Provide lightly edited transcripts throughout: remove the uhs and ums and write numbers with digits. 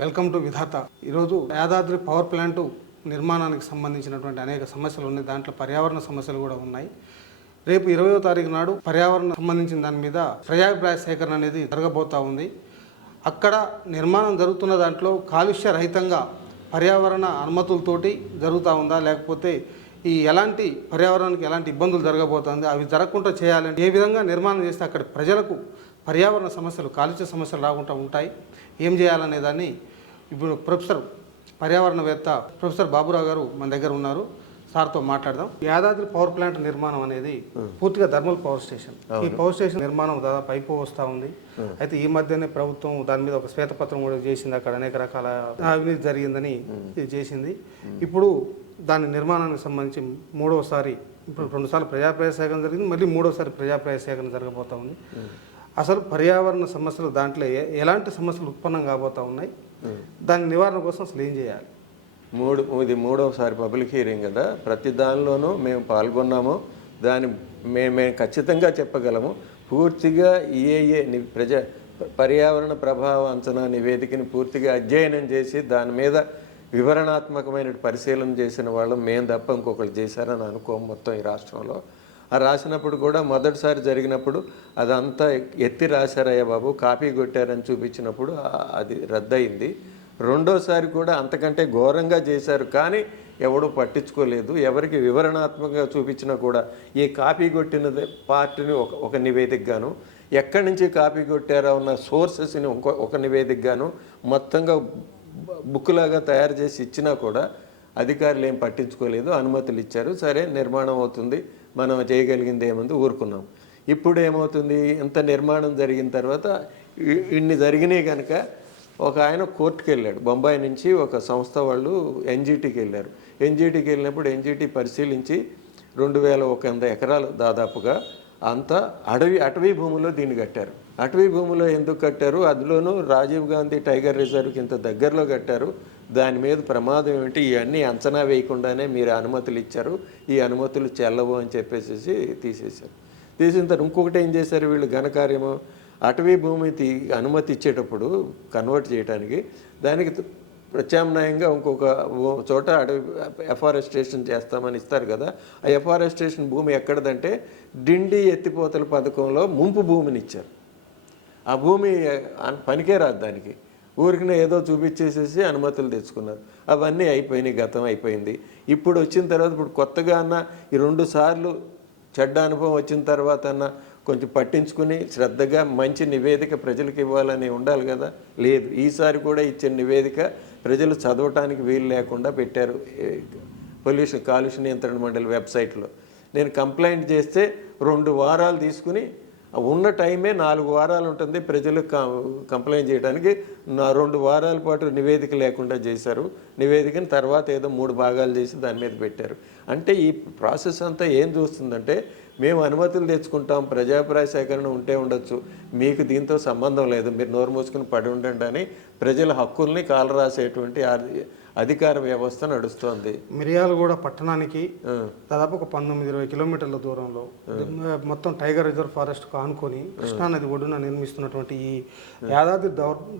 Welcome to విధాత. ఈరోజు Yadadri power plant నిర్మాణానికి సంబంధించినటువంటి అనేక సమస్యలు ఉన్నాయి. దాంట్లో పర్యావరణ సమస్యలు కూడా ఉన్నాయి. రేపు 20వ తారీఖు నాడు పర్యావరణ సంబంధించిన దాని మీద ప్రజాభిప్రాయ సేకరణ అనేది జరగబోతూ ఉంది. అక్కడ నిర్మాణం జరుగుతున్న దాంట్లో కాలుష్య రహితంగా పర్యావరణ అనుమతులతోటి జరుగుతూ ఉందా, లేకపోతే ఈ ఎలాంటి పర్యావరణానికి ఎలాంటి ఇబ్బందులు జరగబోతుంది, అవి జరగకుండా చేయాలంటే ఏ విధంగా నిర్మాణం చేస్తే అక్కడ ప్రజలకు పర్యావరణ సమస్యలు, కాలుష్య సమస్యలు రాకుండా ఉంటాయి, ఏం చేయాలనే దాన్ని ఇప్పుడు పర్యావరణవేత్త ప్రొఫెసర్ బాబురావు గారు మన దగ్గర ఉన్నారు. సార్తో మాట్లాడదాం. యాదాద్రి పవర్ ప్లాంట్ నిర్మాణం అనేది పూర్తిగా థర్మల్ పవర్ స్టేషన్. ఈ పవర్ స్టేషన్ నిర్మాణం దాదాపు అయిపోవస్తూ ఉంది. అయితే ఈ మధ్యనే ప్రభుత్వం దాని మీద ఒక శ్వేతపత్రం కూడా చేసింది. అక్కడ అనేక రకాల అవినీతి జరిగిందని చేసింది. ఇప్పుడు దాని నిర్మాణానికి సంబంధించి మూడవసారి, ఇప్పుడు 2 సార్లు ప్రజాప్రాయ సేకరణ జరిగింది, మళ్ళీ 3వసారి ప్రజాప్రాయ సేకరణ జరగబోతూ ఉంది. అసలు పర్యావరణ సమస్యలు దాంట్లో ఎలాంటి సమస్యలు ఉత్పన్నం కాబోతూ ఉన్నాయి, దాని నివారణ కోసం అసలు ఏం చేయాలి? ఇది 3వసారి పబ్లిక్ హీరింగ్ కదా. ప్రతి దానిలోనూ మేము పాల్గొన్నాము. మేము ఖచ్చితంగా చెప్పగలము. పూర్తిగా పర్యావరణ ప్రభావ అంచనా నివేదికని పూర్తిగా అధ్యయనం చేసి దాని మీద వివరణాత్మకమైన పరిశీలన చేసిన వాళ్ళు మేము తప్ప ఇంకొకరు చేశారని అనుకోము మొత్తం ఈ రాష్ట్రంలో. ఆ రాసినప్పుడు కూడా మొదటిసారి జరిగినప్పుడు అదంతా ఎత్తి రాశారయ్య బాబు, కాపీ కొట్టారని చూపించినప్పుడు అది రద్దయింది. రెండోసారి కూడా అంతకంటే ఘోరంగా చేశారు, కానీ ఎవడూ పట్టించుకోలేదు. ఎవరికి వివరణాత్మకంగా చూపించినా కూడా ఈ కాపీ కొట్టిన పార్టీని ఒక నివేదికగాను, ఎక్కడి నుంచి కాపీ కొట్టారో ఉన్న సోర్సెస్ని ఒక నివేదికగాను మొత్తంగా బుక్లాగా తయారు చేసి ఇచ్చినా కూడా అధికారులు ఏం పట్టించుకోలేదు. అనుమతులు ఇచ్చారు, సరే నిర్మాణం అవుతుంది, మనం చేయగలిగింది ఏముంది, ఊరుకున్నాం. ఇప్పుడు ఏమవుతుంది, ఇంత నిర్మాణం జరిగిన తర్వాత ఇన్ని జరిగినాయి కనుక ఒక ఆయన కోర్టుకు వెళ్ళాడు. బొంబాయి నుంచి ఒక సంస్థ వాళ్ళు ఎన్జీటీకి వెళ్ళారు. ఎన్జీటీకి వెళ్ళినప్పుడు ఎన్జీటీ పరిశీలించి 2100 ఎకరాలు దాదాపుగా అంతా అటవీ భూమిలో దీన్ని కట్టారు. అటవీ భూమిలో ఎందుకు కట్టారు, అందులోనూ రాజీవ్ గాంధీ టైగర్ రిజర్వ్కి ఇంత దగ్గరలో కట్టారు, దాని మీద ప్రమాదం ఏమిటి, ఇవన్నీ అంచనా వేయకుండానే మీరు అనుమతులు ఇచ్చారు, ఈ అనుమతులు చెల్లవు అని చెప్పేసి తీసేశారు. తీసిన తర్వాత ఇంకొకటి ఏం చేశారు వీళ్ళు ఘనకార్యము, అటవీ భూమి అనుమతి ఇచ్చేటప్పుడు కన్వర్ట్ చేయడానికి దానికి ప్రత్యామ్నాయంగా ఇంకొక చోట అడవి ఎఫారెస్టేషన్ చేస్తామని ఇస్తారు కదా. ఆ ఎఫారెస్టేషన్ భూమి ఎక్కడదంటే డిండి ఎత్తిపోతల పథకంలో ముంపు భూమిని ఇచ్చారు. ఆ భూమి పనికే రాదు దానికి, ఊరికినే ఏదో చూపించేసేసి అనుమతులు తెచ్చుకున్నారు. అవన్నీ అయిపోయినాయి, గతం అయిపోయింది. ఇప్పుడు వచ్చిన తర్వాత ఇప్పుడు కొత్తగా అన్న ఈ 2 సార్లు చెడ్డ అనుభవం వచ్చిన తర్వాత అన్న కొంచెం పట్టించుకుని శ్రద్ధగా మంచి నివేదిక ప్రజలకు ఇవ్వాలని ఉండాలి కదా. లేదు, ఈసారి కూడా ఇచ్చిన నివేదిక ప్రజలు చదవటానికి వీలు లేకుండా పెట్టారు కాలుష్య నియంత్రణ మండలి వెబ్సైట్లో. నేను కంప్లైంట్ చేస్తే 2 వారాలు తీసుకుని, ఉన్న టైమే 4 వారాలు ఉంటుంది ప్రజలు కంప్లైంట్ చేయడానికి. 2 వారాల పాటు నివేదిక లేకుండా చేశారు. నివేదికని తర్వాత ఏదో 3 భాగాలు చేసి దాని మీద పెట్టారు. అంటే ఈ ప్రాసెస్ అంతా ఏం చూస్తుందంటే, మేము అనుమతులు తెచ్చుకుంటాం, ప్రజాభిప్రాయ సేకరణ ఉంటే ఉండొచ్చు, మీకు దీంతో సంబంధం లేదు, మీరు నోరు మూసుకుని పడి ఉండండి అని ప్రజల హక్కుల్ని కాలరాసేటువంటి అధికార వ్యవస్థ నడుస్తోంది. మిర్యాలగూడ పట్టణానికి దాదాపు ఒక 19-20 కిలోమీటర్ల దూరంలో మొత్తం టైగర్ రిజర్వ్ ఫారెస్ట్ ఆనుకొని కృష్ణానది ఒడ్డున నిర్మిస్తున్నటువంటి ఈ యాదాద్రి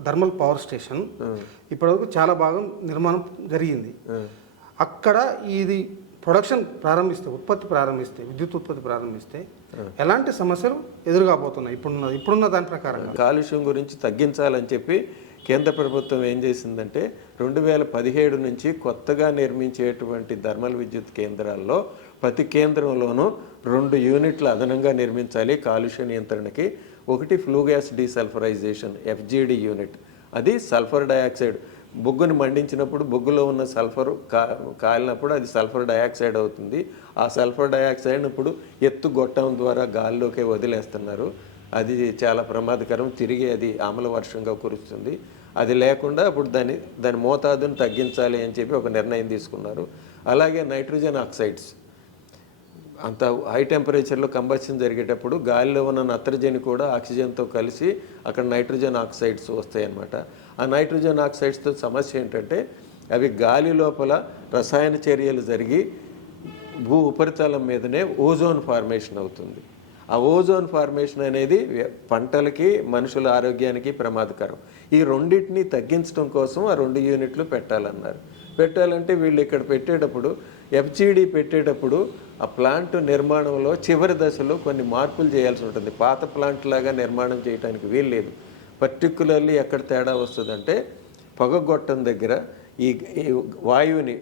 థర్మల్ పవర్ స్టేషన్ ఇప్పటివరకు చాలా భాగం నిర్మాణం జరిగింది. అక్కడ ఇది ప్రొడక్షన్ ప్రారంభిస్తే, విద్యుత్ ఉత్పత్తి ప్రారంభిస్తే ఎలాంటి సమస్యలు ఎదురుగాబోతున్నాయి ఇప్పుడున్న దాని ప్రకారం? కాలుష్యం గురించి తగ్గించాలని చెప్పి కేంద్ర ప్రభుత్వం ఏం చేసిందంటే 2017 నుంచి కొత్తగా నిర్మించేటువంటి థర్మల్ విద్యుత్ కేంద్రాల్లో ప్రతి కేంద్రంలోనూ 2 యూనిట్లు అదనంగా నిర్మించాలి కాలుష్య నియంత్రణకి. ఒకటి flu gas desulphurisation FGD unit, అది సల్ఫర్ డయాక్సైడ్ బొగ్గుని మండించినప్పుడు బొగ్గులో ఉన్న సల్ఫర్ కాలినప్పుడు అది సల్ఫర్ డయాక్సైడ్ అవుతుంది. ఆ సల్ఫర్ డయాక్సైడ్ని ఇప్పుడు ఎత్తు గొట్టం ద్వారా గాల్లోకి వదిలేస్తున్నారు. అది చాలా ప్రమాదకరం, తిరిగి అది ఆమ్ల వర్షంగా కురుస్తుంది. అది లేకుండా ఇప్పుడు దాని మోతాదును తగ్గించాలి అని చెప్పి ఒక నిర్ణయం తీసుకున్నారు. అలాగే నైట్రోజన్ ఆక్సైడ్స్, అంత హై టెంపరేచర్లో కంబషన్ జరిగేటప్పుడు గాలిలో ఉన్న నత్రజని కూడా ఆక్సిజన్తో కలిసి అక్కడ నైట్రోజన్ ఆక్సైడ్స్ వస్తాయి అన్నమాట. ఆ నైట్రోజన్ ఆక్సైడ్స్తో సమస్య ఏంటంటే అవి గాలి లోపల రసాయన చర్యలు జరిగి భూ ఉపరితలం మీదనే ఓజోన్ ఫార్మేషన్ అవుతుంది. ఆ ఓజోన్ ఫార్మేషన్ అనేది పంటలకి మనుషుల ఆరోగ్యానికి ప్రమాదకరం. ఈ రెండింటిని తగ్గించడం కోసం ఆ 2 యూనిట్లు పెట్టాలన్నారు. పెట్టాలంటే వీళ్ళు ఇక్కడ పెట్టేటప్పుడు FGD పెట్టేటప్పుడు ఆ ప్లాంట్ నిర్మాణంలో చివరి దశలో కొన్ని మార్పులు చేయాల్సి ఉంటుంది. పాత ప్లాంట్ లాగా నిర్మాణం చేయడానికి వీల్లేదు. పర్టికులర్లీ ఎక్కడ తేడా వస్తుందంటే పొగగొట్టం దగ్గర ఈ వాయువుని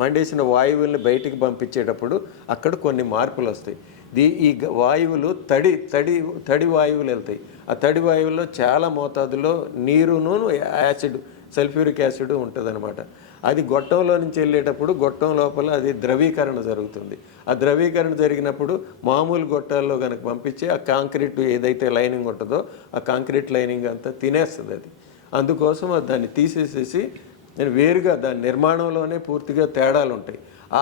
మండేసిన వాయువుల్ని బయటికి పంపించేటప్పుడు అక్కడ కొన్ని మార్పులు వస్తాయి. ఈ వాయువులు తడి వాయువులు వెళ్తాయి. ఆ తడి వాయువుల్లో చాలా మోతాదులో నీరును యాసిడ్, సల్ఫ్యూరిక్ యాసిడ్ ఉంటుందన్నమాట. అది గొట్టంలో నుంచి వెళ్ళేటప్పుడు గొట్టం లోపల అది ద్రవీకరణ జరుగుతుంది. ఆ ద్రవీకరణ జరిగినప్పుడు మామూలు గొట్టాల్లో కనుక పంపించి ఆ కాంక్రీట్ ఏదైతే లైనింగ్ ఉంటుందో ఆ కాంక్రీట్ లైనింగ్ అంతా తినేస్తుంది అది. అందుకోసం దాన్ని తీసేసేసి నేను వేరుగా దాని నిర్మాణంలోనే పూర్తిగా తేడాలు ఉంటాయి.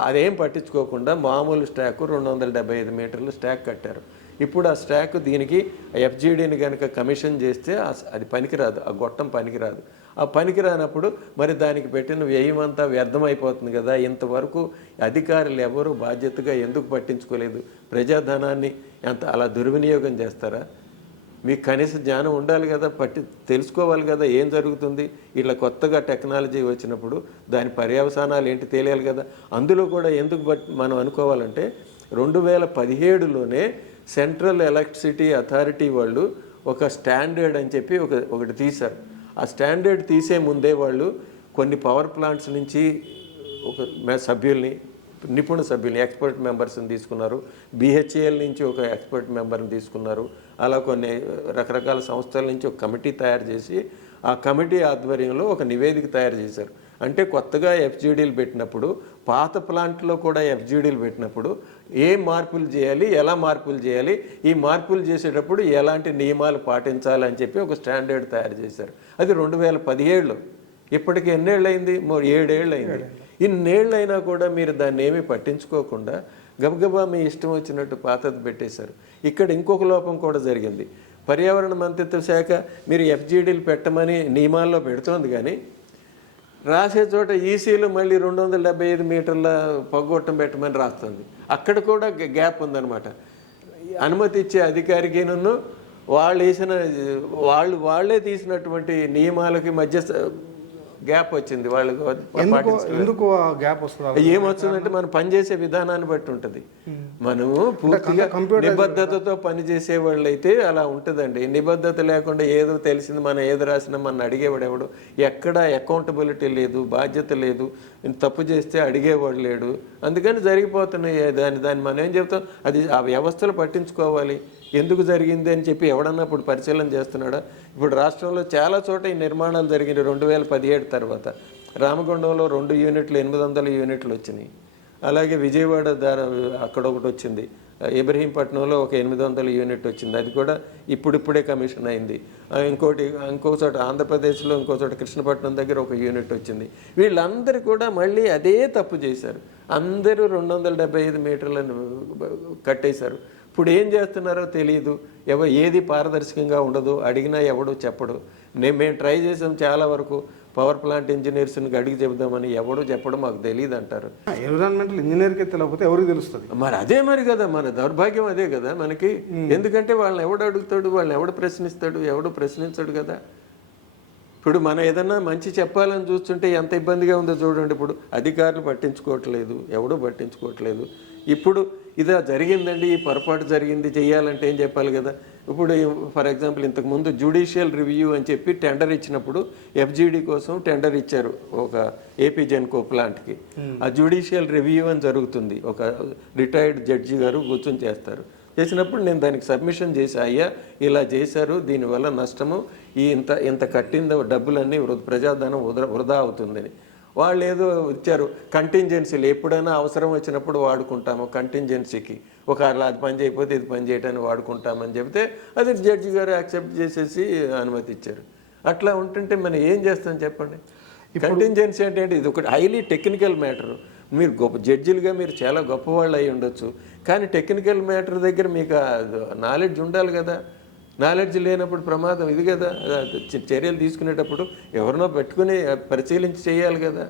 అదేం పట్టించుకోకుండా మామూలు స్టాకు 275 మీటర్లు స్టాక్ కట్టారు. ఇప్పుడు ఆ స్టాక్ దీనికి FGDని కనుక కమిషన్ చేస్తే అది పనికిరాదు, ఆ గొట్టం పనికిరాదు. ఆ పనికిరానప్పుడు మరి దానికి పెట్టిన వ్యయమంతా వ్యర్థమైపోతుంది కదా. ఇంతవరకు అధికారులు ఎవరు బాధ్యతగా ఎందుకు పట్టించుకోలేదు? ప్రజాధనాన్ని అలా దుర్వినియోగం చేస్తారా? మీకు కనీస జ్ఞానం ఉండాలి కదా, తెలుసుకోవాలి కదా ఏం జరుగుతుంది. ఇట్లా కొత్తగా టెక్నాలజీ వచ్చినప్పుడు దాని పర్యవసానాలు ఏంటి తెలియాలి కదా. అందులో కూడా ఎందుకు మనం అనుకోవాలంటే 2017లోనే సెంట్రల్ ఎలక్ట్రిసిటీ అథారిటీ వాళ్ళు ఒక స్టాండర్డ్ అని చెప్పి ఒకటి తీశారు. ఆ స్టాండర్డ్ తీసే ముందే వాళ్ళు కొన్ని పవర్ ప్లాంట్స్ నుంచి ఒక సభ్యుల్ని, నిపుణ సభ్యుల్ని, ఎక్స్పర్ట్ మెంబర్స్ని తీసుకున్నారు. BHEL నుంచి ఒక ఎక్స్పర్ట్ మెంబర్ని తీసుకున్నారు. అలా కొన్ని రకరకాల సంస్థల నుంచి ఒక కమిటీ తయారు చేసి ఆ కమిటీ ఆధ్వర్యంలో ఒక నివేదిక తయారు చేశారు. అంటే కొత్తగా FGDలు పెట్టినప్పుడు, పాత ప్లాంట్లో కూడా FGDలు పెట్టినప్పుడు ఏ మార్పులు చేయాలి, ఎలా మార్పులు చేయాలి, ఈ మార్పులు చేసేటప్పుడు ఎలాంటి నియమాలు పాటించాలి అని చెప్పి ఒక స్టాండర్డ్ తయారు చేశారు. అది 2017లో. ఇప్పటికి ఎన్నేళ్ళు అయింది? 7 ఏళ్ళు అయింది. ఇన్నేళ్ళైనా కూడా మీరు దాన్ని ఏమీ పట్టించుకోకుండా గబగబా మీ ఇష్టం వచ్చినట్టు పాతది పెట్టేశారు. ఇక్కడ ఇంకొక లోపం కూడా జరిగింది. పర్యావరణ మంత్రిత్వ శాఖ మీరు FGDలు పెట్టమని నియమాల్లో పెడుతోంది, కానీ రాసే చోట ఈసీలు మళ్ళీ 275 మీటర్ల పొగగొట్టం పెట్టమని రాస్తుంది. అక్కడ కూడా గ్యాప్ ఉందన్నమాట. అనుమతి ఇచ్చే అధికారికి వాళ్ళే తీసినటువంటి నియమాలకి మధ్య గ్యాప్ వచ్చింది. వాళ్ళకు ఎందుకు గ్యాప్ వస్తుంది? ఏమొస్తుందంటే మనం పనిచేసే విధానాన్ని బట్టి ఉంటుంది. మనము పూర్తిగా నిబద్ధతతో పనిచేసే వాళ్ళు అయితే అలా ఉంటుందండి. నిబద్ధత లేకుండా ఏదో తెలిసింది మనం ఏది రాసినా మన అడిగేవాడు ఎవడు, ఎక్కడ అకౌంటబిలిటీ లేదు, బాధ్యత లేదు, తప్పు చేస్తే అడిగేవాడు లేడు. అందుకని జరిగిపోతున్నాయి. దాన్ని మనం ఏం చెప్తాం, అది ఆ వ్యవస్థలు పట్టించుకోవాలి. ఎందుకు జరిగింది అని చెప్పి ఎవడన్నా ఇప్పుడు పరిశీలన చేస్తున్నాడా? ఇప్పుడు రాష్ట్రంలో చాలా చోట ఈ నిర్మాణాలు జరిగినాయి 2017 తర్వాత. రామగుండంలో 2 యూనిట్లు 800 యూనిట్లు వచ్చినాయి. అలాగే విజయవాడ అక్కడ ఒకటి వచ్చింది. ఇబ్రహీంపట్నంలో ఒక 800 యూనిట్ వచ్చింది. అది కూడా ఇప్పుడిప్పుడే కమిషన్ అయింది. ఇంకో చోట ఆంధ్రప్రదేశ్లో ఇంకో చోట కృష్ణపట్నం దగ్గర ఒక యూనిట్ వచ్చింది. వీళ్ళందరూ కూడా మళ్ళీ అదే తప్పు చేశారు. అందరూ 275 మీటర్లను కట్టేశారు. ఇప్పుడు ఏం చేస్తున్నారో తెలియదు. ఏది పారదర్శకంగా ఉండదు. అడిగినా ఎవడు చెప్పడు. మేము ట్రై చేసాం చాలా వరకు, పవర్ ప్లాంట్ ఇంజనీర్స్ని అడిగి చెబుదామని, ఎవడు చెప్పడం మాకు తెలియదు అంటారు. ఎన్విరాన్మెంటల్ ఇంజనీర్కి తెలియకపోతే ఎవరికి తెలుస్తుంది? మరి అదే మరి కదా, మన దౌర్భాగ్యం అదే కదా మనకి. ఎందుకంటే వాళ్ళని ఎవడు అడుగుతాడు, వాళ్ళని ఎవడు ప్రశ్నిస్తాడు? ఎవడు ప్రశ్నించాడు కదా. ఇప్పుడు మనం ఏదన్నా మంచి చెప్పాలని చూస్తుంటే ఎంత ఇబ్బందిగా ఉందో చూడండి. ఇప్పుడు అధికారులు పట్టించుకోవట్లేదు, ఎవడూ పట్టించుకోవట్లేదు. ఇప్పుడు ఇదా జరిగిందండి, ఈ పొరపాటు జరిగింది, చెయ్యాలంటే ఏం చెప్పాలి కదా. ఇప్పుడు ఫర్ ఎగ్జాంపుల్ ఇంతకుముందు జ్యుడిషియల్ రివ్యూ అని చెప్పి టెండర్ ఇచ్చినప్పుడు FGD కోసం టెండర్ ఇచ్చారు ఒక AP జెన్కో ప్లాంట్కి. ఆ జ్యుడిషియల్ రివ్యూ అని జరుగుతుంది. ఒక రిటైర్డ్ జడ్జి గారు కూర్చొని చేసినప్పుడు నేను దానికి సబ్మిషన్ చేసి, అయ్యా ఇలా చేశారు, దీనివల్ల నష్టము ఇంత కట్టిందో డబ్బులన్నీ ప్రజాధనం వృధా అవుతుందని. వాళ్ళు ఏదో ఇచ్చారు కంటింజెన్సీలు, ఎప్పుడైనా అవసరం వచ్చినప్పుడు వాడుకుంటాము కంటింజెన్సీకి, ఒకవేళ అది పని చేయకపోతే ఇది పని చేయడానికి వాడుకుంటామని చెప్తే అది జడ్జి గారు యాక్సెప్ట్ చేసేసి అనుమతి ఇచ్చారు. అట్లా ఉంటుంటే మనం ఏం చేస్తాం చెప్పండి. కంటింజెన్సీ అంటే ఇది ఒక హైలీ టెక్నికల్ మ్యాటర్. మీరు జడ్జిలుగా మీరు చాలా గొప్పవాళ్ళు అయి ఉండొచ్చు, కానీ టెక్నికల్ మ్యాటర్ దగ్గర మీకు నాలెడ్జ్ ఉండాలి కదా. నాలెడ్జ్ లేనప్పుడు ప్రమాదం ఇది కదా. చర్యలు తీసుకునేటప్పుడు ఎవరినో పెట్టుకుని పరిశీలించి చేయాలి కదా.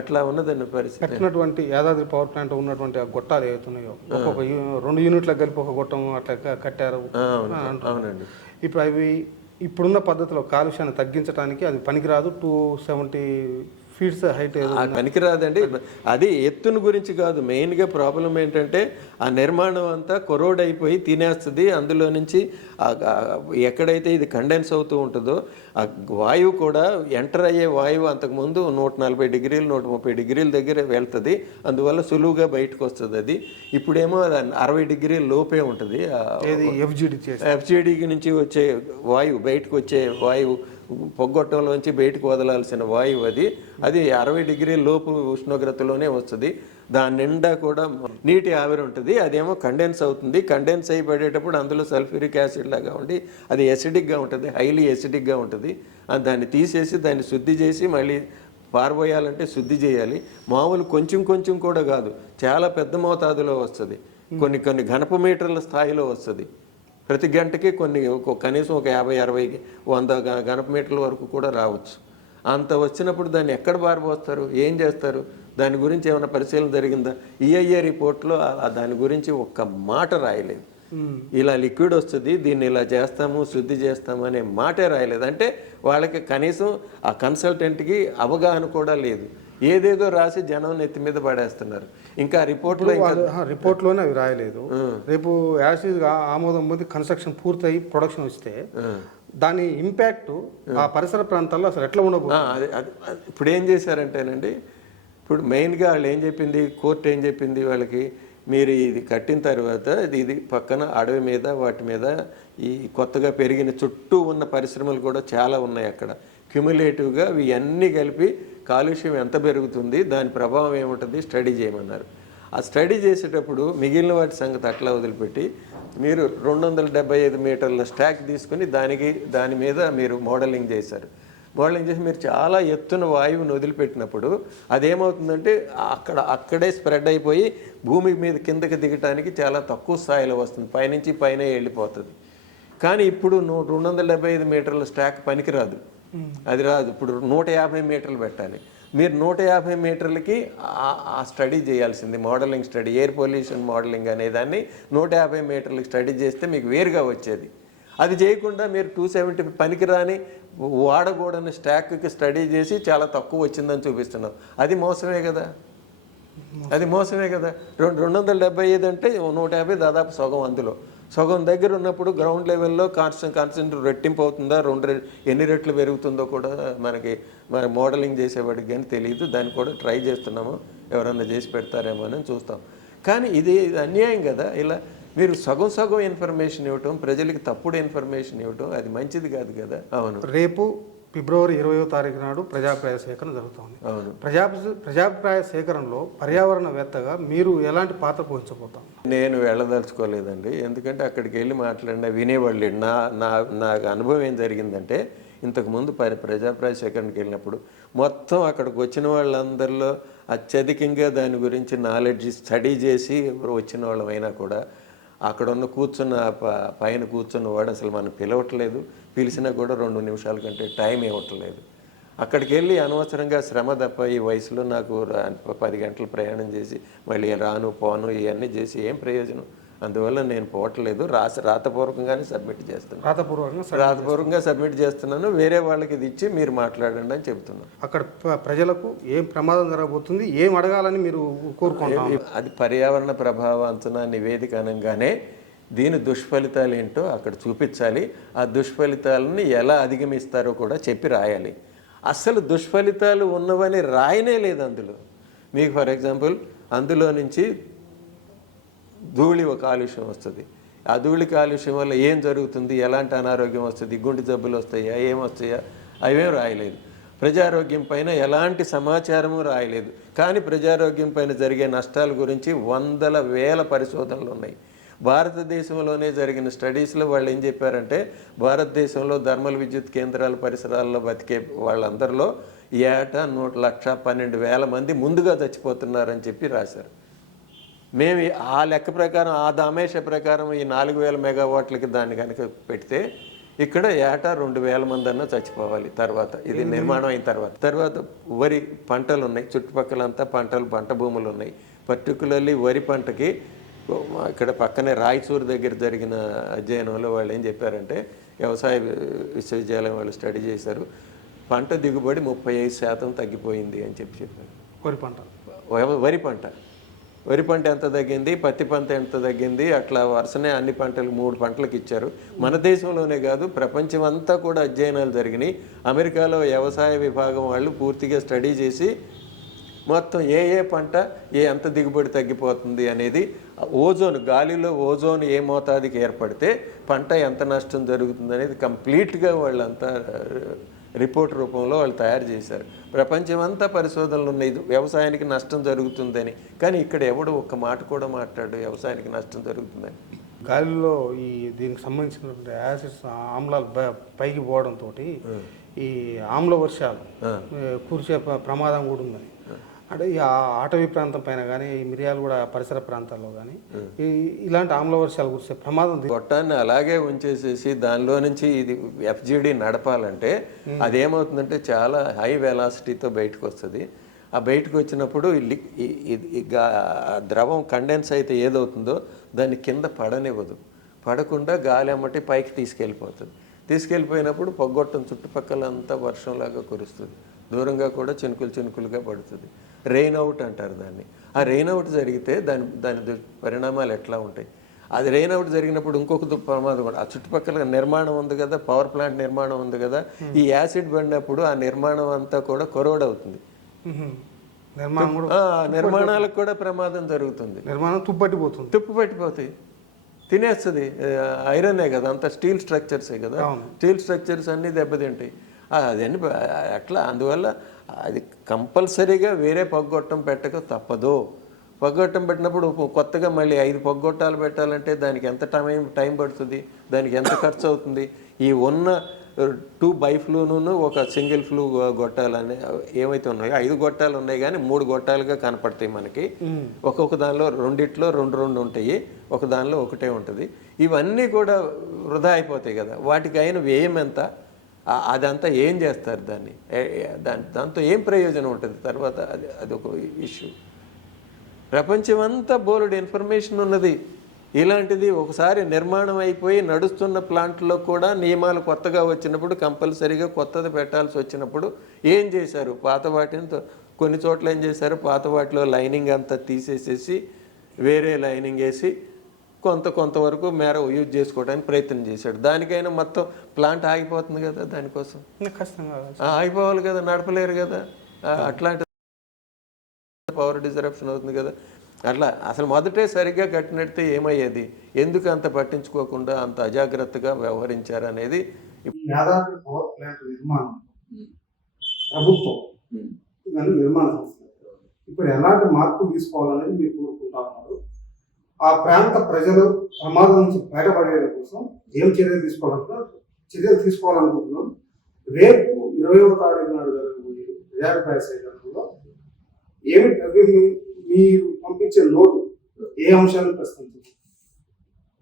అట్లా ఉన్నదండి పరిస్థితి. కట్టినటువంటి యాదాద్రి పవర్ ప్లాంట్ ఉన్నటువంటి ఆ గొట్టాలు ఏవైతున్నాయో ఒక్కొక్క 2 యూనిట్లకు కలిపి ఒక గొట్టం అట్లా కట్టారు అవునండి. ఇప్పుడు అవి ఇప్పుడున్న పద్ధతిలో కాలుష్యాన్ని తగ్గించడానికి అది పనికిరాదు. 270 ఫీట్స్ హైట్ ఏదో పనికిరాదండి. అది ఎత్తును గురించి కాదు, మెయిన్గా ప్రాబ్లం ఏంటంటే ఆ నిర్మాణం అంతా కొరోడ్ అయిపోయి తినేస్తుంది. అందులో నుంచి ఎక్కడైతే ఇది కండెన్స్ అవుతూ ఉంటుందో ఆ వాయువు కూడా ఎంటర్ అయ్యే వాయువు అంతకుముందు 140 డిగ్రీలు 130 డిగ్రీల దగ్గర వెళ్తుంది. అందువల్ల సులువుగా బయటకు వస్తుంది. అది ఇప్పుడేమో 60 డిగ్రీల లోపే ఉంటుంది. ఎఫ్జిడి నుంచి వచ్చే వాయువు, బయటకు వచ్చే వాయువు, పొగ్గొట్టంలోంచి బయటకు వదలాల్సిన వాయువు అది 60 డిగ్రీల లోపు ఉష్ణోగ్రతలోనే వస్తుంది. దాని నిండా కూడా నీటి ఆవిరి ఉంటుంది. అదేమో కండెన్స్ అవుతుంది. కండెన్స్ అయి పడేటప్పుడు అందులో సల్ఫ్యూరిక్ యాసిడ్ లాగా ఉండి అది ఎసిడిక్గా ఉంటుంది, హైలీ ఎసిడిక్గా ఉంటుంది. దాన్ని తీసేసి దాన్ని శుద్ధి చేసి మళ్ళీ పారబోయాలంటే శుద్ధి చేయాలి. మామూలు కొంచెం కొంచెం కూడా కాదు, చాలా పెద్ద మోతాదులో వస్తుంది. కొన్ని ఘనపు మీటర్ల స్థాయిలో వస్తుంది. ప్రతి గంటకి కనీసం ఒక 50, 60, 100 ఘనపు మీటర్ల వరకు కూడా రావచ్చు. అంత వచ్చినప్పుడు దాన్ని ఎక్కడ పారబోస్తారు, ఏం చేస్తారు? దాని గురించి ఏమైనా పరిశీలన జరిగిందా? ఈఐఏ రిపోర్ట్లో దాని గురించి ఒక్క మాట రాయలేదు. ఇలా లిక్విడ్ వస్తుంది, దీన్ని ఇలా చేస్తాము, శుద్ధి చేస్తాము అనే మాటే రాయలేదు. అంటే వాళ్ళకి కనీసం ఆ కన్సల్టెంట్కి అవగాహన కూడా లేదు. ఏదేదో రాసి జనం నెత్తి మీద పడేస్తున్నారు. ఇంకా రిపోర్ట్లోనే అవి రాయలేదు. రేపు యాసిడ్గా ఆమోదం పొంది కన్స్ట్రక్షన్ పూర్తయి ప్రొడక్షన్ వస్తే దాని ఇంపాక్ట్ ఆ పరిసర ప్రాంతాల్లో అసలు ఎట్లా ఉండబోతుంది? ఇప్పుడు ఏం చేశారంటేనండి, ఇప్పుడు మెయిన్గా వాళ్ళు ఏం చెప్పింది, కోర్టు ఏం చెప్పింది వాళ్ళకి, మీరు ఇది కట్టిన తర్వాత ఇది పక్కన అడవి మీద వాటి మీద ఈ కొత్తగా పెరిగిన చుట్టూ ఉన్న పరిశ్రమలు కూడా చాలా ఉన్నాయి. అక్కడ క్యుములేటివ్గా ఇవి అన్నీ కలిపి కాలుష్యం ఎంత పెరుగుతుంది, దాని ప్రభావం ఏముంటుంది స్టడీ చేయమన్నారు. ఆ స్టడీ చేసేటప్పుడు మిగిలిన వాటి సంగతి అట్లా వదిలిపెట్టి మీరు 275 మీటర్ల స్టాక్ తీసుకుని దాని మీద మీరు మోడలింగ్ చేశారు. మోడలింగ్ చేసి మీరు చాలా ఎత్తున వాయువుని వదిలిపెట్టినప్పుడు అదేమవుతుందంటే అక్కడే స్ప్రెడ్ అయిపోయి భూమి మీద కిందకి దిగటానికి చాలా తక్కువ స్థాయిలో వస్తుంది, పైనుంచి పైనే వెళ్ళిపోతుంది. కానీ ఇప్పుడు 275 మీటర్ల స్టాక్ పనికిరాదు, అది రాదు. ఇప్పుడు 150 మీటర్లు పెట్టాలి. మీరు 150 మీటర్లకి ఆ స్టడీ చేయాల్సింది, modelling study, air pollution modelling అనేదాన్ని 150 మీటర్లకి స్టడీ చేస్తే మీకు వేరుగా వచ్చేది. అది చేయకుండా మీరు 270 పనికిరాని వాడకూడని స్టాక్కి స్టడీ చేసి చాలా తక్కువ వచ్చిందని చూపిస్తున్నాం. అది మోసమే కదా, అది మోసమే కదా. 275 అంటే 150 దాదాపు సగం. అందులో సగం దగ్గర ఉన్నప్పుడు గ్రౌండ్ లెవెల్లో కాన్సెంట్రేట్ రెట్టింపు అవుతుందా, ఎన్ని రెట్లు పెరుగుతుందో కూడా మన మోడలింగ్ చేసేవాడికి కానీ తెలియదు. దాన్ని కూడా ట్రై చేస్తున్నాము, ఎవరన్నా చేసి పెడతారేమో అని చూస్తాం. కానీ ఇది అన్యాయం కదా. ఇలా మీరు సగం ఇన్ఫర్మేషన్ ఇవ్వటం, ప్రజలకి తప్పుడు ఇన్ఫర్మేషన్ ఇవ్వటం అది మంచిది కాదు కదా. అవును, రేపు ఫిబ్రవరి 20వ తారీఖు నాడు ప్రజాభిప్రాయ సేకరణ జరుగుతుంది. అవును, ప్రజాభిప్రాయ సేకరణలో పర్యావరణవేత్తగా మీరు ఎలాంటి పాత్ర పోషించబోతాం? నేను వెళ్ళదలుచుకోలేదండి. ఎందుకంటే అక్కడికి వెళ్ళి మాట్లాడినా వినేవాళ్ళు. నాకు అనుభవం ఏం జరిగిందంటే, ఇంతకుముందు ప్రజాభిప్రాయ సేకరణకి వెళ్ళినప్పుడు మొత్తం అక్కడికి వచ్చిన వాళ్ళందరిలో అత్యధికంగా దాని గురించి నాలెడ్జ్ స్టడీ చేసి వచ్చిన వాళ్ళమైనా కూడా అక్కడ కూర్చున్న పైన కూర్చున్నవాడు అసలు మనం పిలవట్లేదు, పిలిచినా కూడా 2 నిమిషాల కంటే టైం ఇవ్వట్లేదు. అక్కడికి వెళ్ళి అనవసరంగా శ్రమ తప్ప ఈ వయసులో నాకు 10 గంటలు ప్రయాణం చేసి మళ్ళీ రాను పోను ఇవన్నీ చేసి ఏం ప్రయోజనం? అందువల్ల నేను పోవట్లేదు. రాతపూర్వకంగానే సబ్మిట్ చేస్తున్నాను. రాతపూర్వకంగా సబ్మిట్ చేస్తున్నాను. వేరే వాళ్ళకి ఇది ఇచ్చి మీరు మాట్లాడండి అని చెప్తున్నాను. అక్కడ ప్రజలకు ఏం ప్రమాదం జరగబోతుంది, ఏం అడగాలని మీరు కోరుకుంటారు? అది పర్యావరణ ప్రభావ అంచనా నివేదిక అనగానే దీని దుష్ఫలితాలు ఏంటో అక్కడ చూపించాలి. ఆ దుష్ఫలితాలని ఎలా అధిగమిస్తారో కూడా చెప్పి రాయాలి. అసలు దుష్ఫలితాలు ఉన్నవని రాయనే లేదు అందులో. మీకు ఫర్ ఎగ్జాంపుల్ అందులో నుంచి ధూళి కాలుష్యం వస్తుంది. ఆ ధూళి కాలుష్యం వల్ల ఏం జరుగుతుంది, ఎలాంటి అనారోగ్యం వస్తుంది, గుండె జబ్బులు వస్తాయా, ఏమొస్తాయా, అవేం రాయలేదు. ప్రజారోగ్యం పైన ఎలాంటి సమాచారము రాయలేదు. కానీ ప్రజారోగ్యం పైన జరిగే నష్టాల గురించి వందల వేల పరిశోధనలు ఉన్నాయి. భారతదేశంలోనే జరిగిన స్టడీస్లో వాళ్ళు ఏం చెప్పారంటే, భారతదేశంలో థర్మల్ విద్యుత్ కేంద్రాల పరిసరాల్లో బతికే వాళ్ళందరిలో ఏటా 1,12,000 మంది ముందుగా చచ్చిపోతున్నారని చెప్పి రాశారు. మేము ఆ లెక్క ప్రకారం, ఆ దామేష ప్రకారం ఈ 4,000 మెగావాట్లకి దాన్ని కనుక పెడితే ఇక్కడ ఏటా 2,000 మంది అన్నా చచ్చిపోవాలి తర్వాత, ఇది నిర్మాణం అయిన తర్వాత వరి పంటలు ఉన్నాయి, చుట్టుపక్కలంతా పంట భూములు ఉన్నాయి. పర్టికులర్లీ వరి పంటకి ఇక్కడ పక్కనే రాయచూరు దగ్గర జరిగిన అధ్యయనంలో వాళ్ళు ఏం చెప్పారంటే, వ్యవసాయ విశ్వవిద్యాలయం వాళ్ళు స్టడీ చేశారు, పంట దిగుబడి 35% తగ్గిపోయింది అని చెప్పారు. వరి పంట ఎంత తగ్గింది, పత్తి పంట ఎంత తగ్గింది, అట్లా వరుసనే అన్ని పంటలు 3 పంటలకు ఇచ్చారు. మన దేశంలోనే కాదు, ప్రపంచం అంతా కూడా అధ్యయనాలు జరిగినాయి. అమెరికాలో వ్యవసాయ విభాగం వాళ్ళు పూర్తిగా స్టడీ చేసి మొత్తం ఏ పంట ఎంత దిగుబడి తగ్గిపోతుంది అనేది, ఓజోన్ గాలిలో ఓజోన్ ఏ మోతాదుకి ఏర్పడితే పంట ఎంత నష్టం జరుగుతుంది అనేది కంప్లీట్గా వాళ్ళంతా రిపోర్ట్ రూపంలో వాళ్ళు తయారు చేశారు. ప్రపంచం అంతా పరిశోధనలు ఉన్నాయి వ్యవసాయానికి నష్టం జరుగుతుందని, కానీ ఇక్కడ ఎవడు ఒక్క మాట కూడా మాట్లాడు వ్యవసాయానికి నష్టం జరుగుతుందని. గాలిలో దీనికి సంబంధించినటువంటి యాసిడ్స్ ఆమ్లాలు పైకి పోవడంతో ఈ ఆమ్ల వర్షాలు కురిసే ప్రమాదం కూడా ఉందని, అంటే ఈ అటవీ ప్రాంతం పైన కానీ ఈ మిరియాలు కూడా పరిసర ప్రాంతాల్లో కానీ ఇలాంటి ఆమ్ల వర్షాలు కురిసే ప్రమాదం. గొట్టాన్ని అలాగే ఉంచేసేసి దానిలో నుంచి ఇది FGD నడపాలంటే అదేమవుతుందంటే చాలా హై వెలాసిటీతో బయటకు వస్తుంది. ఆ బయటకు వచ్చినప్పుడు ద్రవం కండెన్స్ అయితే ఏదవుతుందో దాన్ని కింద పడనివ్వదు, పడకుండా గాలి అమ్మటి పైకి తీసుకెళ్ళిపోయినప్పుడు పొగ్గొట్టం చుట్టుపక్కలంతా వర్షంలాగా కురుస్తుంది, దూరంగా కూడా చినుకులుగా పడుతుంది. రెయిన్ అవుట్ అంటారు దాన్ని. ఆ రెయిన్ అవుట్ జరిగితే దాని పరిణామాలు ఎట్లా ఉంటాయి? అది రెయిన్ అవుట్ జరిగినప్పుడు ఇంకొక ప్రమాదం కూడా, ఆ చుట్టుపక్కల నిర్మాణం ఉంది కదా, పవర్ ప్లాంట్ నిర్మాణం ఉంది కదా, ఈ యాసిడ్ పడినప్పుడు ఆ నిర్మాణం అంతా కూడా కొరోడ్ అవుతుంది, నిర్మాణాలకు కూడా ప్రమాదం జరుగుతుంది, నిర్మాణం తుప్పు పట్టిపోతాయి, తినేస్తుంది. ఐరనే కదా, అంత స్టీల్ స్ట్రక్చర్సే కదా, స్టీల్ స్ట్రక్చర్స్ అన్నీ దెబ్బతింటాయి. అదన్నీ అట్లా, అందువల్ల అది కంపల్సరీగా వేరే పొగ్గొట్టం పెట్టక తప్పదు. పొగ్గొట్టం పెట్టినప్పుడు కొత్తగా మళ్ళీ 5 పొగ్గొట్టాలు పెట్టాలంటే దానికి ఎంత టైం పడుతుంది, దానికి ఎంత ఖర్చు అవుతుంది. ఈ ఉన్న 2 బైఫ్లూను ఒక సింగిల్ ఫ్లూ గొట్టాలని ఏమైతే ఉన్నాయో 5 గొట్టాలు ఉన్నాయి, కానీ 3 గొట్టాలుగా కనపడతాయి మనకి. ఒక్కొక్క దానిలో రెండిట్లో 2 ఉంటాయి, ఒక దానిలో ఒకటే ఉంటుంది. ఇవన్నీ కూడా వృధా అయిపోతాయి కదా, వాటికి అయిన వ్యయం ఎంత, అదంతా ఏం చేస్తారు, దాంతో ఏం ప్రయోజనం ఉంటుంది తర్వాత, అదొక ఇష్యూ. ప్రపంచం అంతా బోలెడు ఇన్ఫర్మేషన్ ఉన్నది. ఇలాంటిది ఒకసారి నిర్మాణం అయిపోయి నడుస్తున్న ప్లాంట్లో కూడా నియమాలు కొత్తగా వచ్చినప్పుడు కంపల్సరీగా కొత్తది పెట్టాల్సి వచ్చినప్పుడు ఏం చేశారు, పాత వాటిని కొన్ని చోట్ల ఏం చేశారు, పాత వాటిలో లైనింగ్ అంతా తీసేసేసి వేరే లైనింగ్ వేసి కొంతవరకు మేర యూజ్ చేసుకోవడానికి ప్రయత్నం చేశాడు. దానికైనా మొత్తం ప్లాంట్ ఆగిపోతుంది కదా, దానికోసం ఆగిపోవాలి కదా, నడపలేరు కదా, అట్లాంటి పవర్ డిజరప్షన్ అవుతుంది కదా. అట్లా అసలు మొదటే సరిగ్గా కట్టినట్టే ఏమయ్యేది, ఎందుకు అంత పట్టించుకోకుండా అంత అజాగ్రత్తగా వ్యవహరించారు అనేది. యాదాద్రి పవర్ ప్లాంట్ నిర్మాణం ప్రభుత్వం నిర్మాణ సంస్థ ఇప్పుడు ఎలాంటి మార్పు తీసుకోవాలనేది మీరు కోరుకుంటా ఉన్నారు. ఆ ప్రాంత ప్రజలు ప్రమాదం నుంచి బయటపడేయడం కోసం ఏం చర్యలు తీసుకోవాలనుకుంటున్నాం. రేపు 20వ తారీఖు నాడు జరగబోయే ప్రజాభిప్రాయ సేకరణలో మీరు పంపించే నోటు ఏ అంశాలను ప్రశ్నించారు?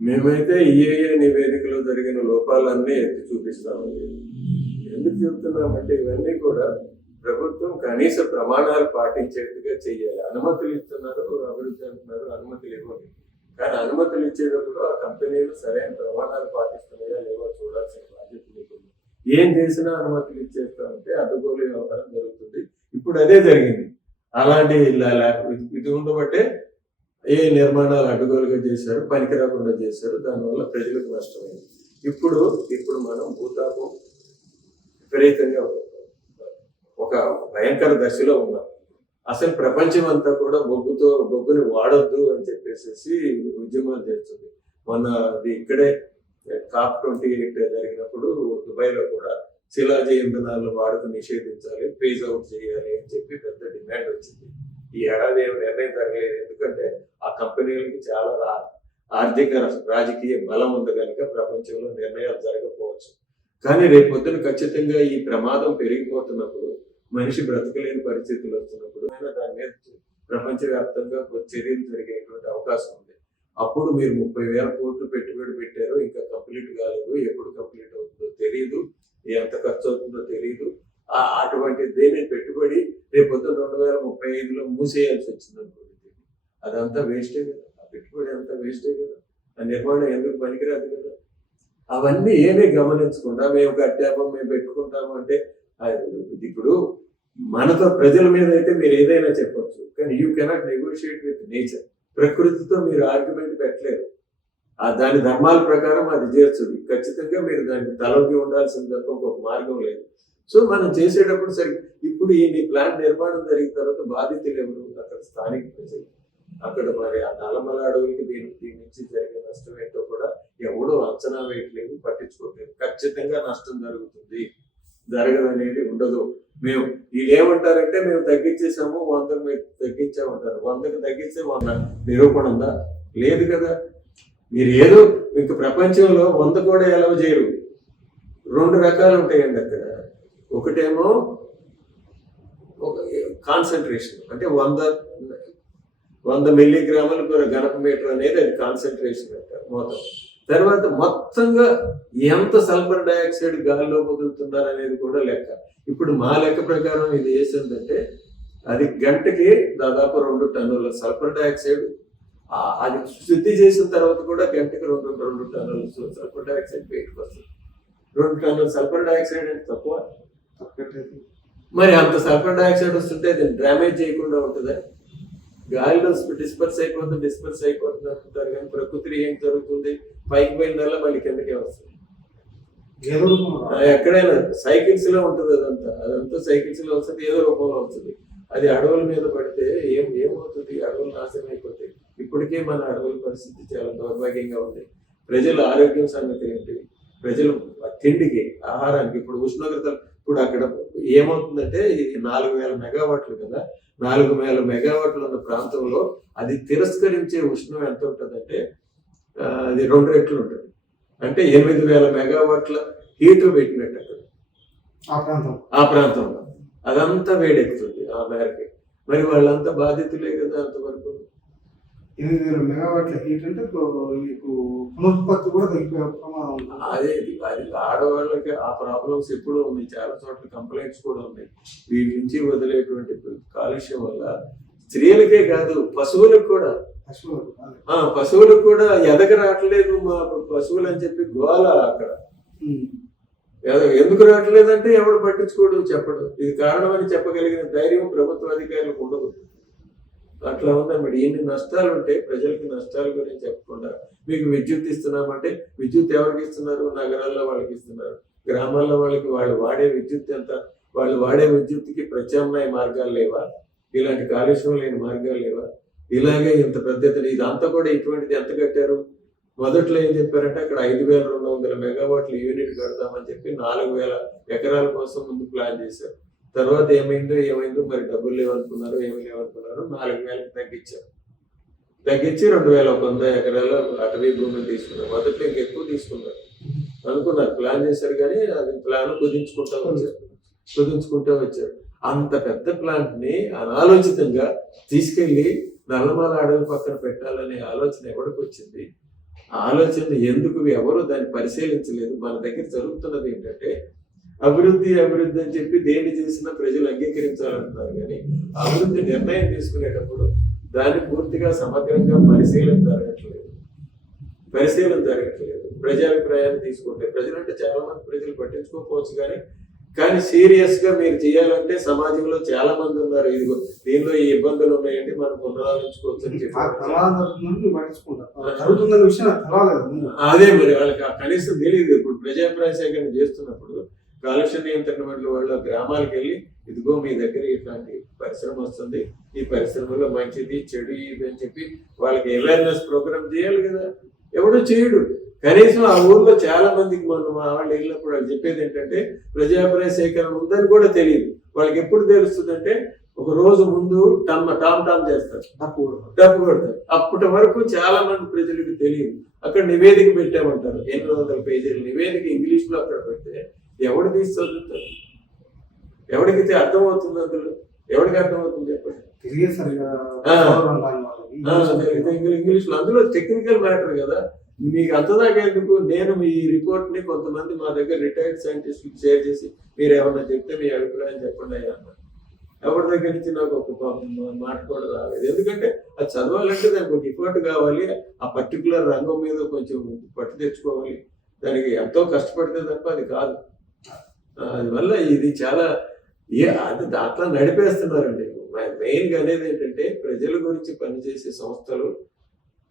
మేమైతే ఈఏఏ నివేదికలో జరిగిన లోపాలన్నీ ఎత్తి చూపిస్తామండి. ఎందుకు చెప్తున్నామంటే ఇవన్నీ కూడా ప్రభుత్వం కనీస ప్రమాణాలు పాటించేట్టుగా చెయ్యాలి. అనుమతులు ఇస్తున్నారు, అభివృద్ధి అంటున్నారు, అనుమతులు ఇవ్వాలి. కానీ అనుమతులు ఇచ్చేటప్పుడు ఆ కంపెనీలు సరైన ప్రమాణాలు పాటిస్తున్నాయా లేవో చూడాల్సిన బాధ్యత మీకు. ఏం చేసినా అనుమతులు ఇచ్చేస్తామంటే అడ్డగోలు వ్యవహారం జరుగుతుంది. ఇప్పుడు అదే జరిగింది. అలాంటి ఇది ఉండబట్టే ఏ నిర్మాణాలు అడ్డగోలుగా చేశారు, పనికి రాకుండా చేశారు, దానివల్ల ప్రజలకు నష్టమైంది. ఇప్పుడు మనం భూతాపం విపరీతంగా ఒక భయంకర దశలో ఉన్నాం. అసలు ప్రపంచం అంతా కూడా బొగ్గుని వాడొద్దు అని చెప్పేసి ఉద్యమాలు చేస్తుంది. మొన్న ఇక్కడే COP28 జరిగినప్పుడు దుబాయ్లో కూడా శిలాజ ఇంధనాలను వాడుకు నిషేధించాలి, ఫేజ్ అవుట్ చేయాలి అని చెప్పి పెద్ద డిమాండ్ వచ్చింది. ఈ ఏడాది ఏమి నిర్ణయం జరగలేదు, ఎందుకంటే ఆ కంపెనీలకి చాలా ఆర్థిక రాజకీయ బలం ఉంది కనుక ప్రపంచంలో నిర్ణయాలు జరగకపోవచ్చు. కానీ రేపొద్దున ఖచ్చితంగా ఈ ప్రమాదం పెరిగిపోతున్నప్పుడు, మనిషి బ్రతకలేని పరిస్థితులు వస్తున్నప్పుడు దాని మీద ప్రపంచవ్యాప్తంగా చర్యలు జరిగేటువంటి అవకాశం ఉంది. అప్పుడు మీరు 30,000 కోట్లు పెట్టుబడి పెట్టారు, ఇంకా కంప్లీట్ కాలేదు, ఎప్పుడు కంప్లీట్ అవుతుందో ఎంత ఖర్చు అవుతుందో తెలియదు. అటువంటి దేని పెట్టుబడి రేపొద్దు 2035లో మూసేయాల్సి వచ్చింది అనుకోండి, అదంతా వేస్టే కదా, ఆ పెట్టుబడి అంతా వేస్టే కదా, ఆ నిర్మాణం ఎందుకు పనికిరాదు కదా. అవన్నీ ఏమీ గమనించకుండా మేము కట్టాము మేము పెట్టుకుంటాము అంటే ఇప్పుడు మనతో ప్రజల మీద అయితే మీరు ఏదైనా చెప్పొచ్చు, కానీ you cannot negotiate with nature. ప్రకృతితో మీరు ఆర్గ్యుమెంట్ పెట్టలేరు. దాని ధర్మాల ప్రకారం అది చేర్చుది. ఖచ్చితంగా మీరు దానికి తలొగ్గి ఉండాల్సింది తప్ప ఇంకొక మార్గం లేదు. సో మనం చేసేటప్పుడు సరే ఇప్పుడు ఈ ప్లాంట్ నిర్మాణం జరిగిన తర్వాత బాధితులు ఎవరు? అక్కడ స్థానిక ప్రజలు. అక్కడ మరి ఆ నల్లమల అడవులకి దీని నుంచి జరిగే నష్టం ఏంటో కూడా ఎవడో అంచనా వేయట్లేదు, పట్టించుకోవట్లేదు. ఖచ్చితంగా నష్టం జరుగుతుంది, జరగదనేది ఉండదు. మేము వీళ్ళు ఏమంటారంటే మేము తగ్గించేసాము 100కు మీరు తగ్గించామంటారు. 100కు తగ్గిస్తే 100 నిరూపణ ఉందా? లేదు కదా. మీరు ఏదో ఇంక ప్రపంచంలో 100 కూడా ఎలా చేయరు. 2 రకాలు ఉంటాయండి అక్కడ. ఒకటేమో కాన్సన్ట్రేషన్, అంటే 100 మిల్లీగ్రాములు ఘనపు మీటర్ అనేది అది కాన్సన్ట్రేషన్ అంటారు మొత్తం. తర్వాత మొత్తంగా ఎంత సల్ఫర్ డైఆక్సైడ్ గాలిలో వదులుతున్నారు అనేది కూడా లెక్క. ఇప్పుడు మా లెక్క ప్రకారం ఇది వేసిందంటే అది గంటకి దాదాపు 2 టన్నుల సల్ఫర్ డైఆక్సైడ్. అది శుద్ధి చేసిన తర్వాత కూడా గంటకి 2 టన్నుల సల్ఫర్ డైఆక్సైడ్ బయటకు వస్తుంది. 2 టన్నుల సల్ఫర్ డైఆక్సైడ్ అంటే తక్కువ. మరి అంత సల్ఫర్ డైఆక్సైడ్ వస్తుంటే అది డ్యామేజ్ చేయకుండా ఉంటుందా? గాలిలో డిస్పర్స్ అయిపోతుంది అంటారు, కానీ ప్రకృతి ఏం జరుగుతుంది? పైకి పోయిందల్లా మళ్ళీ కిందకే వస్తుంది. ఎక్కడైనా సైకిల్స్ లో ఉంటుంది, అదంతా సైకిల్స్ లో వస్తుంది, ఏదో రూపంలో వస్తుంది. అది అడవుల మీద పడితే ఏమవుతుంది? అడవులు నాశనం అయిపోతాయి. ఇప్పటికే మన అడవుల పరిస్థితి చాలా దౌర్భాగ్యంగా ఉంది. ప్రజల ఆరోగ్యం సంగతి ఏంటి? ప్రజలు తిండికి, ఆహారానికి, ఇప్పుడు ఉష్ణోగ్రతలు ఇప్పుడు అక్కడ ఏమవుతుందంటే ఇది 4000 మెగావాట్లు కదా. 4000 మెగావాట్లు ఉన్న ప్రాంతంలో అది తిరస్కరించే ఉష్ణం ఎంత ఉంటుందంటే అది 2 రెట్లు ఉంటుంది. అంటే 8000 మెగావాట్ల హీటర్ పెట్టినట్టు అక్కడ ఆ ప్రాంతంలో అదంతా వేడెక్కుతుంది ఆ మేరకి. మరి వాళ్ళంతా బాధితులే కదా. అంతవరకు 8000 మెగావాట్ల హీట్ అంటే మీకు పునరుత్పత్తి కూడా తగ్గిపోయే ప్రమాదం. అది ఆడవాళ్ళకి ఆ ప్రాబ్లమ్స్ ఎప్పుడు ఉన్నాయి. చాలా చోట్ల కంప్లైంట్స్ కూడా ఉన్నాయి. వీటి నుంచి వదిలేటువంటి కాలుష్యం వల్ల స్త్రీలకే కాదు పశువులకు కూడా ఎదగ రావట్లేదు మా పశువులు అని చెప్పి గోల అక్కడ. ఎందుకు రావట్లేదంటే ఎవడు పట్టించుకోడు, చెప్పడు. ఇది కారణం అని చెప్పగలిగిన ధైర్యం ప్రభుత్వ అధికారులకు ఉండదు. అట్లా ఉందన్నమాట. ఎన్ని నష్టాలు ఉంటే ప్రజలకి నష్టాల గురించి చెప్పకుండా మీకు విద్యుత్ ఇస్తున్నామంటే విద్యుత్ ఎవరికి ఇస్తున్నారు? నగరాల్లో వాళ్ళకి ఇస్తున్నారు. గ్రామాల్లో వాళ్ళకి వాళ్ళు వాడే విద్యుత్ ఎంత? వాళ్ళు వాడే విద్యుత్కి ప్రత్యామ్నాయ మార్గాలు లేవా? ఇలాంటి కాలుష్యం లేని మార్గాలు లేవా? ఇలాగే ఇంత పెద్ద ఎత్తున ఇదంతా కూడా ఇటువంటిది ఎంత కట్టారు? మొదట్లో ఏం చెప్పారంటే అక్కడ 5200 మెగావాట్ల యూనిట్ కడతామని చెప్పి 4000 ఎకరాల కోసం ముందు ప్లాన్ చేశారు. తర్వాత ఏమైందో మరి డబ్బులు లేవనుకున్నారు, ఏమి లేవనుకున్నారు, 4000కి తగ్గించి 2100 ఎకరాల అటవీ భూమిని తీసుకున్నారు. మొదట్లో ఇంకెక్కువ తీసుకున్నారు అనుకున్నారు, ప్లాన్ చేశారు. కానీ అది ప్లాన్ కుదించుకుంటూ వచ్చారు. అంత పెద్ద ప్లాంట్ ని అనాలోచితంగా తీసుకెళ్లి నల్లమల అడవి పక్కన పెట్టాలనే ఆలోచన ఎవరికి వచ్చింది? ఆలోచన ఎందుకు ఎవరు దాన్ని పరిశీలించలేదు. మన దగ్గర జరుగుతున్నది ఏంటంటే అభివృద్ధి అని చెప్పి దేన్ని చేసినా ప్రజలు అంగీకరించాలంటున్నారు, కానీ అభివృద్ధి నిర్ణయం తీసుకునేటప్పుడు దాన్ని పూర్తిగా సమగ్రంగా పరిశీలన జరగట్లేదు. ప్రజాభిప్రాయాన్ని తీసుకుంటే ప్రజలంటే చాలా మంది ప్రజలు పట్టించుకోకపోవచ్చు, కానీ సీరియస్ గా మీరు చేయాలంటే సమాజంలో చాలా మంది ఉన్నారు. ఇదిగో దీనిలో ఈ ఇబ్బందులు ఉన్నాయంటే మనం పునరాలోచించుకోవచ్చు అని చెప్పి అదే మరి వాళ్ళకి కనీసం తెలియదు. ఇప్పుడు ప్రజాభిప్రాయ సేకరణ చేస్తున్నప్పుడు కాలుష్య నియంత్రణ మండలి వాళ్ళ గ్రామాలకు వెళ్ళి ఇదిగో మీ దగ్గర ఇట్లాంటి పరిశ్రమ వస్తుంది, ఈ పరిశ్రమలో మంచిది చెడు ఇది అని చెప్పి వాళ్ళకి అవేర్నెస్ ప్రోగ్రామ్ చేయాలి కదా. ఎవడో చేయడు. కనీసం ఆ ఊర్లో చాలా మందికి మా వాళ్ళు వెళ్ళినప్పుడు వాళ్ళు చెప్పేది ఏంటంటే ప్రజాభిప్రాయ సేకరణ ఉందని కూడా తెలియదు. వాళ్ళకి ఎప్పుడు తెలుస్తుందంటే ఒక రోజు ముందు టామ్ చేస్తారు, డప్పు కొడతారు. అప్పటి వరకు చాలా మంది ప్రజలకు తెలియదు. అక్కడ నివేదిక పెట్టామంటారు, 800 పేజీల నివేదిక ఇంగ్లీష్ లో అక్కడ పెడితే ఎవడు తీసి చదువుతారు? ఎవడికి అర్థమవుతుంది? అందులో ఎవరికి అర్థమవుతుంది చెప్పండి? ఇంగ్లీష్ లో అందులో టెక్నికల్ మ్యాటర్ కదా. మీకు అంతదాకా ఎందుకు, నేను మీ రిపోర్ట్ని కొంతమంది మా దగ్గర రిటైర్డ్ సైంటిస్టులకు షేర్ చేసి మీరు ఏమన్నా చెప్తే మీ అభిప్రాయం చెప్పండి అయ్యా అన్నారు. ఎవరి దగ్గర నుంచి నాకు ఒక మాట కూడా రాలేదు. ఎందుకంటే అది చదవాలంటే దానికి ఒక ఎఫర్ట్ కావాలి, ఆ పర్టికులర్ రంగం మీద కొంచెం పట్టు తెచ్చుకోవాలి, దానికి ఎంతో కష్టపడితే తప్ప అది కాదు. అందువల్ల ఇది చాలా అది దాంట్లో నడిపేస్తున్నారండి. మెయిన్గా అనేది ఏంటంటే ప్రజల గురించి పనిచేసే సంస్థలు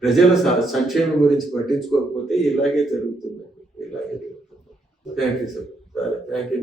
ప్రజల సంక్షేమం గురించి పట్టించుకోకపోతే ఇలాగే జరుగుతుంది. Thank you sir. Thank you.